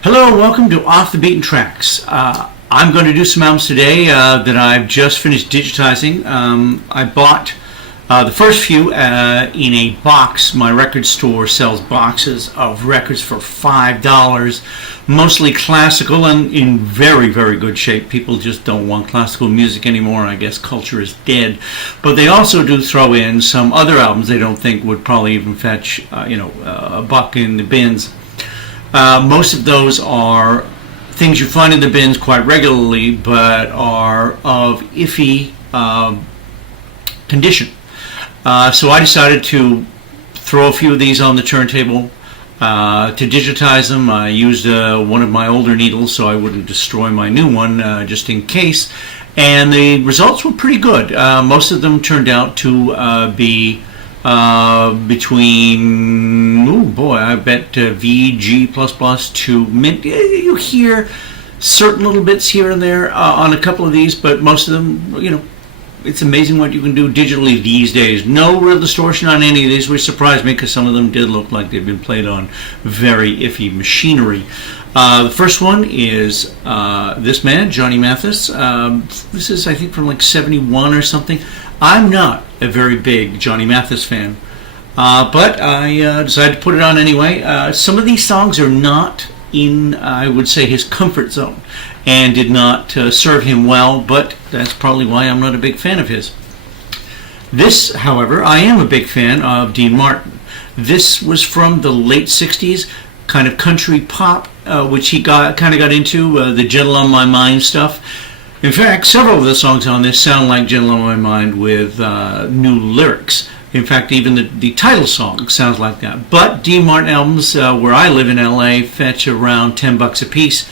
Hello, welcome to Off the Beaten Tracks. I'm going to do some albums today that I've just finished digitizing. I bought the first few in a box. My record store sells boxes of records for $5, mostly classical and in very, very good shape. People just don't want classical music anymore. I guess culture is dead. But they also do throw in some other albums they don't think would probably even fetch, a buck in the bins. Most of those are things you find in the bins quite regularly, but are of iffy condition. So I decided to throw a few of these on the turntable to digitize them. I used one of my older needles so I wouldn't destroy my new one just in case. And the results were pretty good. Most of them turned out to be between, I bet VG++ to mint. You hear certain little bits here and there on a couple of these, but most of them, it's amazing what you can do digitally these days. No real distortion on any of these, which surprised me because some of them did look like they'd been played on very iffy machinery. The first one is this man, Johnny Mathis. This is, I think, from like 71 or something. I'm not a very big Johnny Mathis fan, but I decided to put it on anyway. Some of these songs are not in, I would say, his comfort zone and did not serve him well, but that's probably why I'm not a big fan of his. This, however, I am a big fan of Dean Martin. This was from the late 60s, kind of country pop, which he kind of got into, the Gentle on My Mind stuff. In fact, several of the songs on this sound like Gentle on My Mind with new lyrics. In fact, even the title song sounds like that. But Dean Martin albums, where I live in LA, fetch around $10 a piece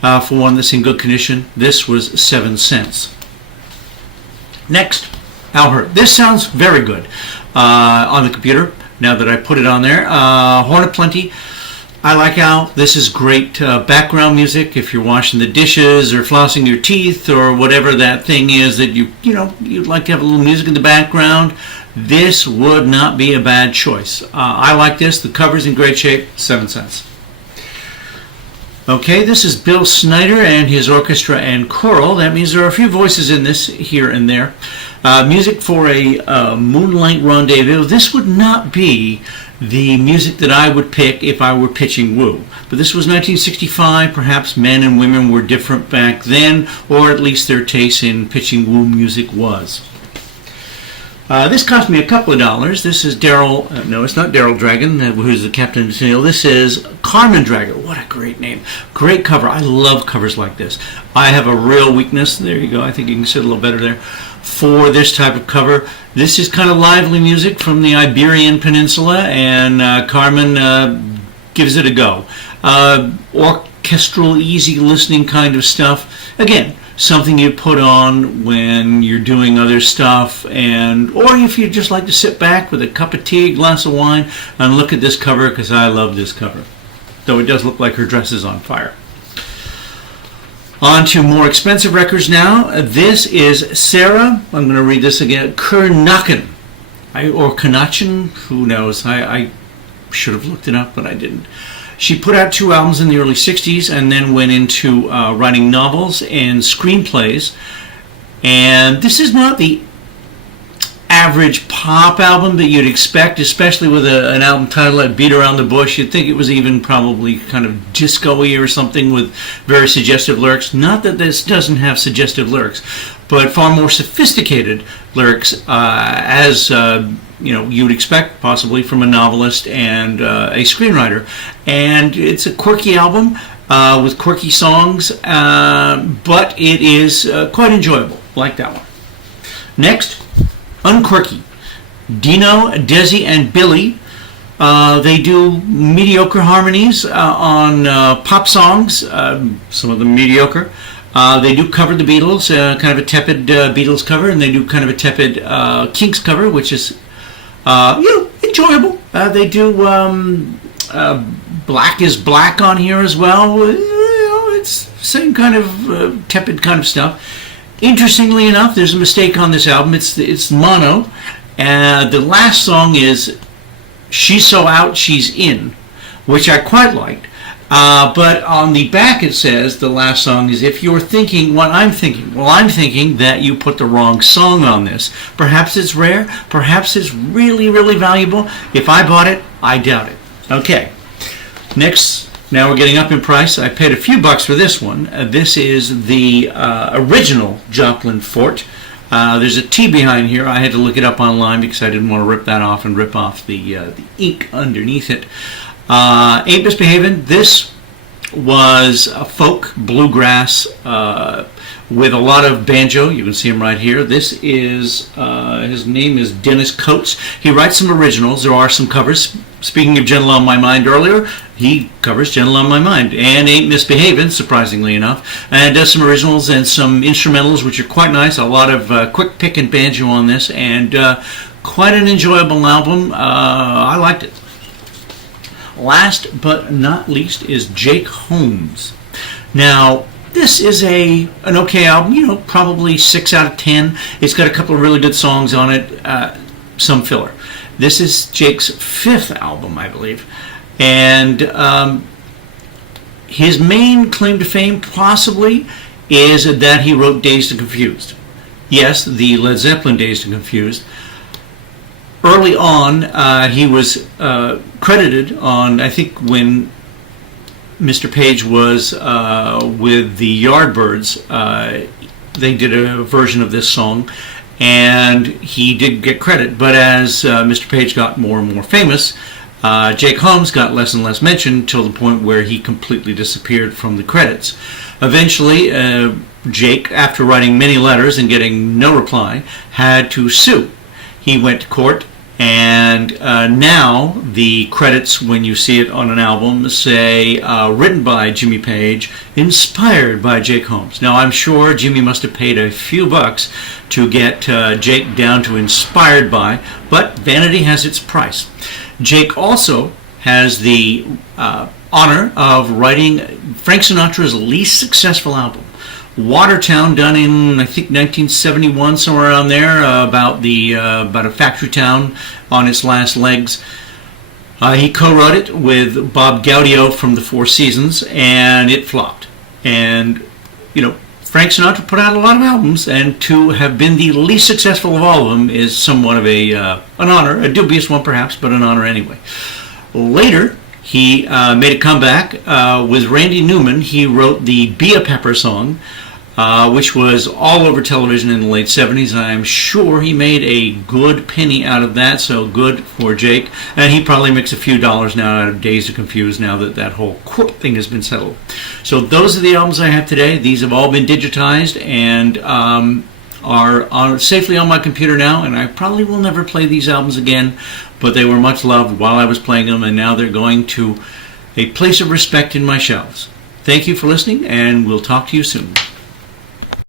for one that's in good condition. This was 7 cents. Next, Al Hirt. This sounds very good on the computer now that I put it on there. Horn of Plenty. I like Al. This is great background music if you're washing the dishes or flossing your teeth or whatever that thing is that you'd like to have a little music in the background. This would not be a bad choice. I like this. The cover's in great shape. 7 cents. Okay, this is Bill Snyder and his orchestra and choral. That means there are a few voices in this here and there. Music for a Moonlight Rendezvous. This would not be the music that I would pick if I were pitching woo. But this was 1965. Perhaps men and women were different back then, or at least their taste in pitching woo music was. This cost me a couple of dollars. This is no, it's not Daryl Dragon, who's the captain of the Tennille. This is Carmen Dragon. What a great name. Great cover. I love covers like this. I have a real weakness. There you go. I think you can sit a little better there. For this type of cover. This is kind of lively music from the Iberian Peninsula, and Carmen gives it a go. Orchestral, easy listening kind of stuff. Again, something you put on when you're doing other stuff, or if you just like to sit back with a cup of tea, a glass of wine, and look at this cover, because I love this cover. Though it does look like her dress is on fire. On to more expensive records now. This is Sarah, I'm going to read this again, Kernachan, or Kernachan, who knows. I should have looked it up, but I didn't. She put out 2 albums in the early 60s and then went into writing novels and screenplays. And this is not the average pop album that you'd expect, especially with an album title like Beat Around the Bush. You'd think it was even probably kind of disco-y or something with very suggestive lyrics. Not that this doesn't have suggestive lyrics, but far more sophisticated lyrics, as you would expect possibly from a novelist and a screenwriter. And it's a quirky album with quirky songs, but it is quite enjoyable. Like that one. Next, Uncorkey. Dino, Desi, and Billy. They do mediocre harmonies on pop songs, some of them mediocre. They do cover the Beatles, kind of a tepid Beatles cover, and they do kind of a tepid Kinks cover, which is enjoyable. They do Black is Black on here as well. It's same kind of tepid kind of stuff. Interestingly enough, there's a mistake on this album. It's mono. The last song is She's So Out, She's In, which I quite liked. But on the back it says the last song is If You're Thinking What I'm Thinking. Well, I'm thinking that you put the wrong song on this. Perhaps it's rare. Perhaps it's really, really valuable. If I bought it, I doubt it. Okay. Next, now we're getting up in price. I paid a few bucks for this one. This is the original Joplin Fort. There's a T behind here. I had to look it up online because I didn't want to rip that off and rip off the ink underneath it. Ain't Misbehavin'. This was a folk bluegrass with a lot of banjo. You can see him right here. This is, his name is Dennis Coates. He writes some originals. There are some covers. Speaking of Gentle on My Mind earlier, he covers Gentle on My Mind and Ain't Misbehavin', surprisingly enough, and does some originals and some instrumentals, which are quite nice. A lot of quick pick and banjo on this, and quite an enjoyable album. I liked it. Last but not least is Jake Holmes. Now, this is an okay album, probably 6 out of 10. It's got a couple of really good songs on it, some filler. This is Jake's 5th album, I believe. And his main claim to fame, possibly, is that he wrote Dazed and Confused. Yes, the Led Zeppelin Dazed and Confused. Early on, he was credited on, I think, when Mr. Page was with the Yardbirds. They did a version of this song, and he did get credit. But as Mr. Page got more and more famous, Jake Holmes got less and less mentioned till the point where he completely disappeared from the credits. Eventually, Jake, after writing many letters and getting no reply, had to sue. He went to court, and now the credits, when you see it on an album, say written by Jimmy Page, inspired by Jake Holmes. Now, I'm sure Jimmy must have paid a few bucks to get Jake down to inspired by, but vanity has its price. Jake also has the honor of writing Frank Sinatra's least successful album, Watertown, done in, I think, 1971, somewhere around there, about a factory town on its last legs. He co-wrote it with Bob Gaudio from the Four Seasons, and it flopped. And, Frank Sinatra put out a lot of albums, and to have been the least successful of all of them is somewhat of an honor, a dubious one perhaps, but an honor anyway. Later, he made a comeback with Randy Newman. He wrote the Be a Pepper song, which was all over television in the late 70s. I'm sure he made a good penny out of that, so good for Jake. And he probably makes a few dollars now out of Dazed and Confused now that that whole court thing has been settled. So those are the albums I have today. These have all been digitized and are safely on my computer now, and I probably will never play these albums again, but they were much loved while I was playing them, and now they're going to a place of respect in my shelves. Thank you for listening, and we'll talk to you soon.